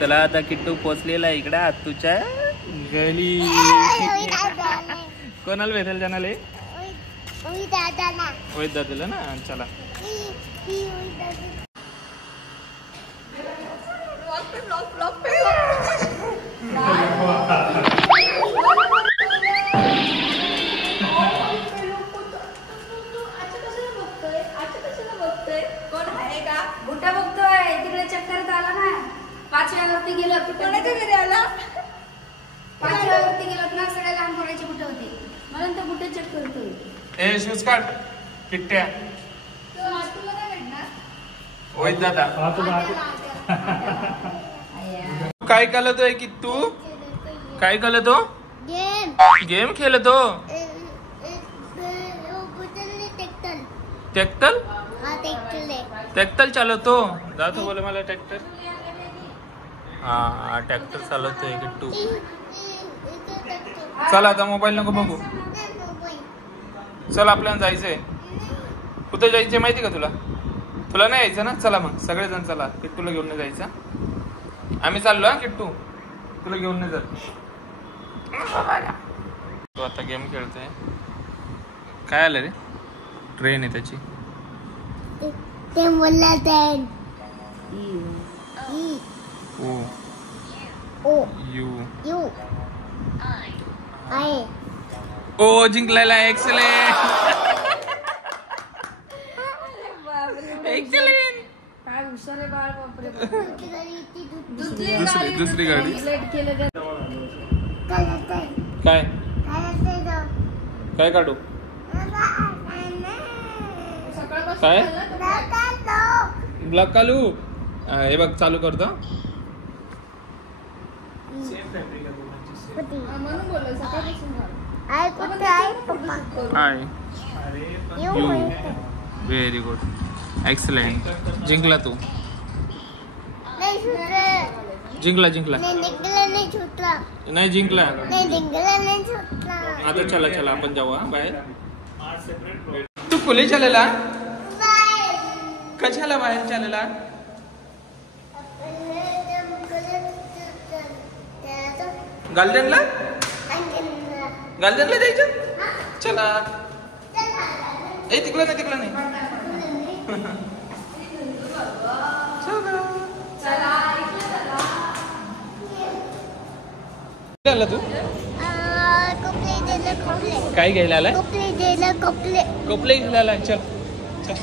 चला आता किट्टू पोचलेला इकडे आतूच्या गली. कोणाला भेटायला जाणार आहे? वैद दादाला ना. चला बुट्टा बघतोय तिकडे चक्कर आला ना. 5व्या वरती गेलो. कोणाच्या घरी आला? 5व्या वरती गेलो ना. सगळ्या लहान पोराचे बुट्टे होते म्हणून तो बुट्टे चेक करतोय. ए शूज काढ किट्ट्या. तुला काय भेटणार? वैद दादा काय कळतोय की तू? काय कळतो? गेम खेळतो. ट्रॅक्टर ट्रॅक्टर चालवतो. जातो बोले मला ट्रॅक्टर. हा ट्रॅक्टर चालवतोय किट्टू. चला आता मोबाईल नको बघू. चल आपल्याला जायचंय. कुठे जायचंय माहिती का तुला? तुला नाही यायचं ना. चला मग सगळेजण चला. किट्टूला घेऊन नाही जायचं. आम्ही चाललो हा किट्टू. तुला घेऊन नाही जात. तो आता गेम खेळतोय. काय आलं रे? ट्रेन आहे त्याची. ओ जिंकलेला. Excellent excellent. काय हुशार आहे बाळ. बापरे. दुसरी गाडी. काय काय काढू? काय ब्लॉक चालू? हे बघ चालू करतो. Very good. एक्सलेंट. जिंकला तू. जिंकला जिंकला नाही जिंकला. आता चला चला आपण जाऊ बाहेर. तू कुठे चालला? कशाला बाहेर चालला? गार्डनला. गार्डनला जायचं. चला. ए तिकडं नाही तिकडं नाही. चला तू काय घ्यायला आलाय? कपडे घ्यायला आलाय. चल चल.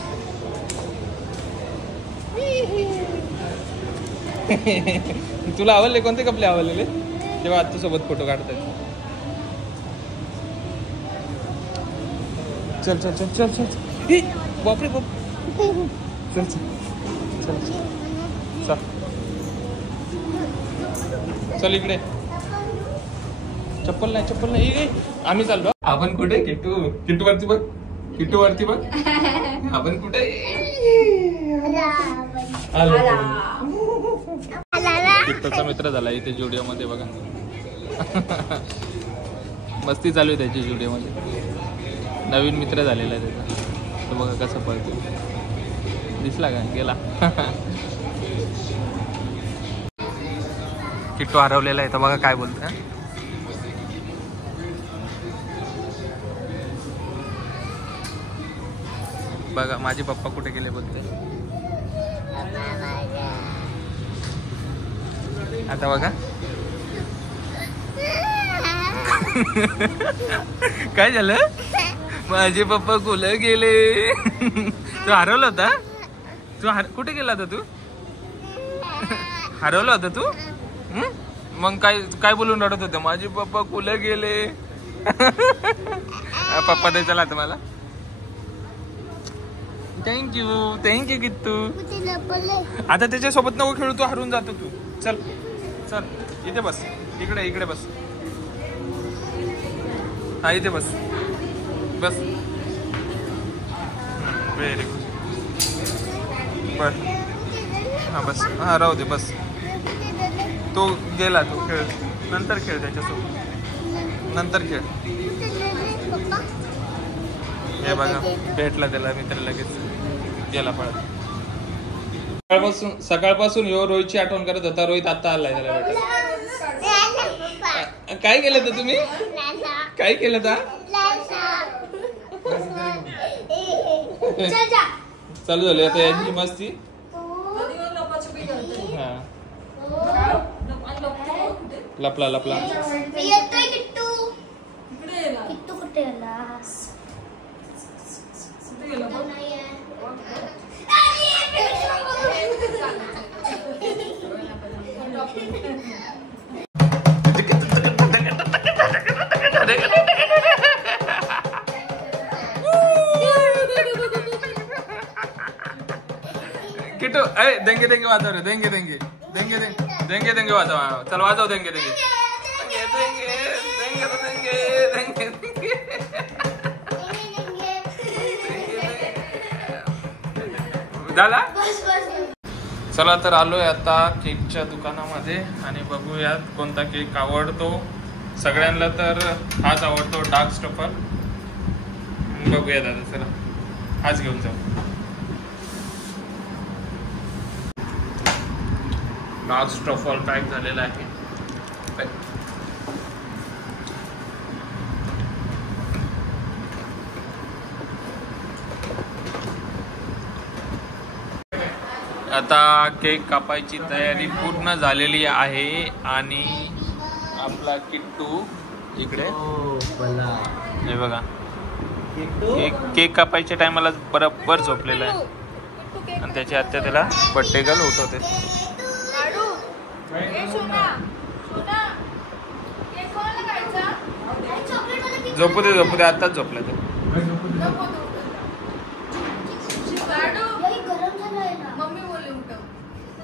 तुला आवडले कोणते कपडे आवडलेले? तेव्हा आत्तू सोबत फोटो काढतात. चल चल चल चल चल. बापरे बाप. चल चल चल चल चल इकडे. चप्पल नाही चप्पल नाही. आम्ही चाललो. आपण कुठे? किट्टू. किट्टू वरती बघ. किट्टू वरती बघ. आपण कुठे? किट्टूचा मित्र झाला इथे जुडिओ मध्ये. बघा मस्ती चालू आहे त्याची जुडिओ मध्ये. नवीन मित्र झालेला आहे त्याचा. तो बघा कसं पळतो. दिसला का? गेला. किट्टू हरवलेला आहे तर बघा काय बोलतोय. बघा माझे पप्पा कुठे गेले बोलते. आता बघा काय झालं? माझे पप्पा कुठे गेले? तू हरवला होता? कुठे गेला होता तू? हरवला होता तू? मग काय काय बोलून रडत होते? माझे पप्पा कुठे गेले? पप्पा द्यायचा आता मला. थँक्यू किट्टू. आता त्याच्यासोबत नको खेळू. तू हरून जातो तू. चल चल इथे बस. इकडे इकडे बस. हा इथे बस बस. Very good. बस हा बस. हा राहू दे बस. तो गेला. तो खेळ नंतर खेळ त्याच्यासोबत. नंतर खेळ. हे बघा भेटला त्याला मित्र लगेच गेला पळत. सकाळपासून ह्यो रोहितची आठवण करत होता. रोहित आता आलाय त्याला भेटायला. काय केलं तर तुम्ही? काय केलं तर? चालू झाली आता यांची मस्ती. लपला लपला. किट्टू कुठे गेलास? किट्टू अरे देंगे देंगे वाजव रे. देंगे देंगे देंगे देंगे देंगे वाजव. चल वाजव देंगे देंगे देंगे देंगे देंगे. झाला. चला तर आलोय आता केकच्या दुकानामध्ये आणि बघूयात कोणता केक आवडतो. सगळ्यांना तर हाच आवडतो डार्क स्टफर. बघूयात आता. चला हाच घेऊन जाऊ. डार्क स्टफर पॅक झालेला आहे. आता केक कापायची तयारी पूर्ण झालेली आहे आणि आपला किट्टू इकडे हे बघा केक कापायच्या टायमाला बरोबर झोपलेला आहे आणि त्याची आत्या त्याला बर्थडे गर्ल उठवते. झोपू दे झोपू दे. आताच झोपला तो.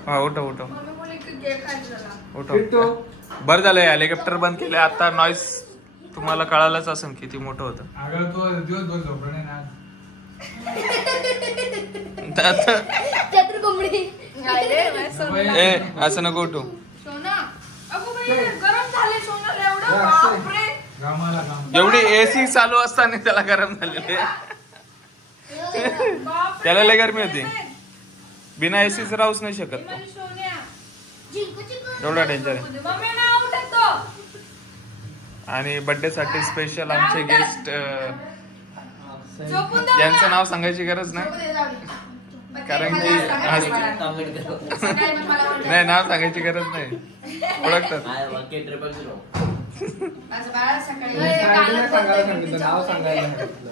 हा उठव उठव उठव. बरं झालं हेलिकॉप्टर बंद केलं. आता नॉइस तुम्हाला कळालंच असेल किती मोठं होतं. असं नको उठू. एवढी एसी चालू असताना त्याला गरम झालेले. त्याला लय गरमी होती. बिना एसीच राहूच नाही शकत. एवढा डेंजर आहे. आणि बर्थडे साठी स्पेशल आमचे गेस्ट यांचं नाव सांगायची गरज नाही कारण की नाही नाव सांगायची गरज नाही. ओळखतात.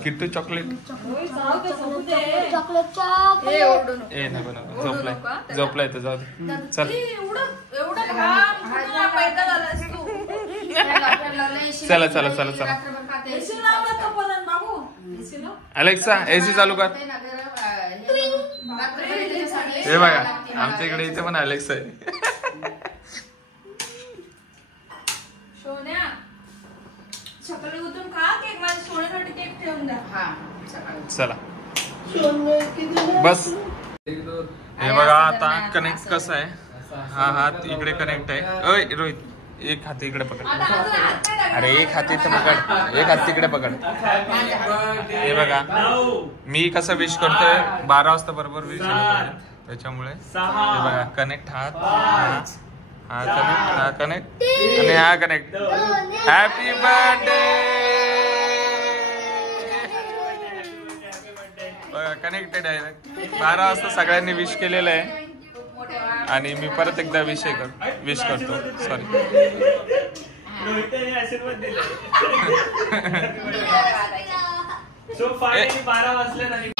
किट्टू चॉकलेट. ए नको नको. झोपलाय झोपलाय तर जाऊ दे. चल चला चला चला चला. अलेक्सा एसी चालू कर. हे बघा आमच्या इकडे इथे पण अलेक्सा आहे. चला बस. हे बघा आता कनेक्ट कसं आहे. हा हात इकडे कनेक्ट आहे. ओय रोहित एक हात इकडे पकड. अरे एक हात इथे पकड. एक हात तिकडे पकड. हे बघा मी कसं विश करतोय 12 वाजता बरोबर विश त्याच्यामुळे हे बघा कनेक्ट हात. हा कनेक्ट हा कनेक्ट आणि हा कनेक्ट. Happy birthday. कनेक्टेड आहे. 12 वाजता सगळ्यांनी विश केलेलं आहे आणि मी परत एकदा विश करतो. सॉरी. सो फायनली 12 वाजले नाही.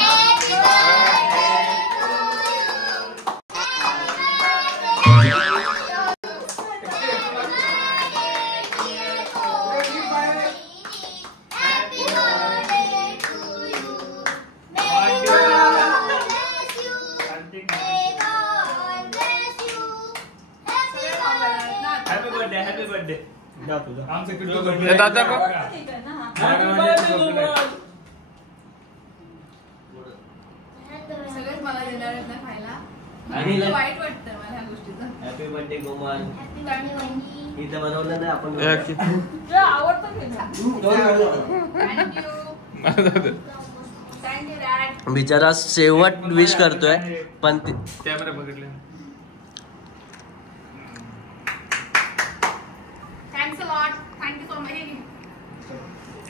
Happy birthday. दादा को सगळेच मला देणार आहेत ना खायला. वाईट वाटतं मला ह्या गोष्टीचं. हॅपी बर्थडे कोमल. इथं बनवलं ना आपण. आवडतं. Thank you thank you dad. बिचारा शेवट विश करतोय पण कॅमेरा पकडले. Thanks a lot. Thank you so much.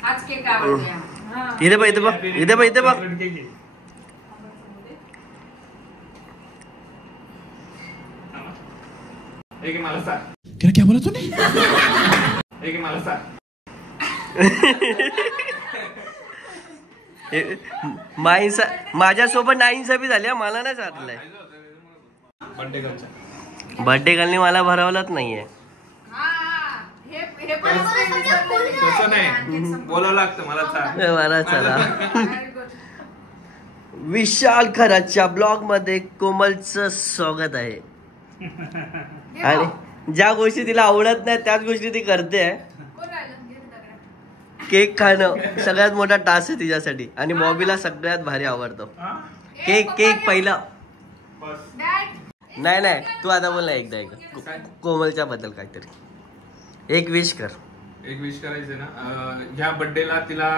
आज केक आवडतोय. इथे बघ इथे बघ इथे बघ इथे बघ. एक मला सांग. क्या बोला तूने? एक मला सांग. माझ्यासोबत नाईन्साफी झाली मला नाही चाललंय. बर्थडे गर्लचा. बर्थडे गर्लनी मला भरवलंच नाहीये. तसं नाही बोलावं लागतं मला सांग. मला चला. विशाल खराच्या ब्लॉग मध्ये कोमलचं स्वागत आहे. आणि ज्या गोष्टी तिला आवडत नाही त्याच गोष्टी ती करते. केक खाणं सगळ्यात मोठा टास्क आहे तिच्यासाठी. आणि बॉबीला सगळ्यात भारी आवडतो केक. केक पहिला नाही नाही तू आता बोल ना एकदा कोमलच्या बद्दल काहीतरी एक विश कर. एक विश करायचे ना. ह्या बर्थडेला तिला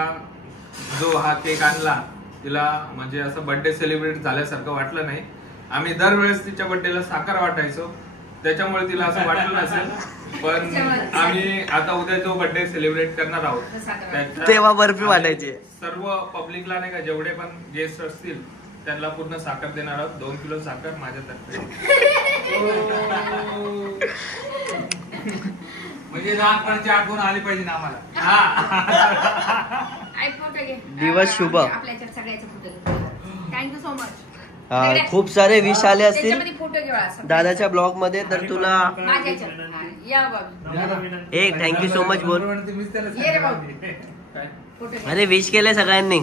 जो हा केक आणला तिला म्हणजे असं बर्थडे सेलिब्रेट झाल्यासारखं वाटलं नाही. आम्ही दरवेळेस तिच्या बर्थडेला साखर वाटायचो त्याच्यामुळे तिला असं वाटलं नसेल. पण आम्ही आता उद्या जो बर्थडे सेलिब्रेट करणार आहोत तेव्हा बर्फी वाटायची. सर्व पब्लिकला नाही का जेवढे पण गेस्ट असतील त्यांना पूर्ण साखर देणार आहोत. 2 किलो साखर माझ्यातर्फे. म्हणजे लहानपणाची आठवण आली पाहिजे ना आम्हाला. दिवस शुभ. Thank you so much. खूप सारे विश आले असतील त्याच्यामध्ये फोटो घेऊया. दादाच्या ब्लॉग मध्ये तर तुला माझ्या या बाबा. एक थँक्यू सो मच बोल. ये रे बाबू. फोटो घे. अरे विश केलंय सगळ्यांनी.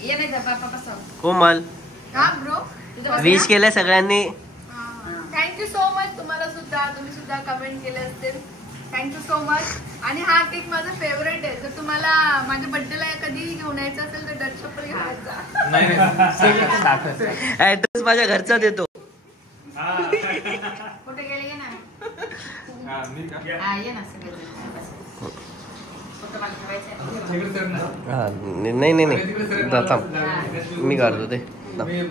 ये नाही जा बापा बसव. कोमल हा ब्रो. विश केलंय सगळ्यांनी. Thank you so much. तुम्हाला सुद्धा तुम्ही सुद्धा कमेंट केले असतील. Thank you so much. आणि हा केक माझा फेवरेट आहे. जर तुम्हाला माझ्या बर्थडेला कधी घेऊन यायचं असेल तर डच चप्पल घ्यायचा. ऍड्रेस माझ्या घरचा देतो. फोटो गेले ये ना. हा ये ना सगळे. फोटो मला ठेवायचा. नाही नाही नाही थांब मी काढतो ते.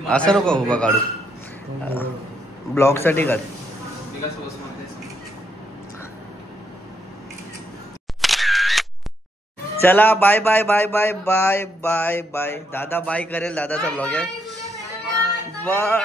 असं नको उभा काढू. ब्लॉग साठी काढ. चला bye bye bye bye bye bye bye. दादा बाय करेल. दादाचा ब्लॉग आहे. बाय.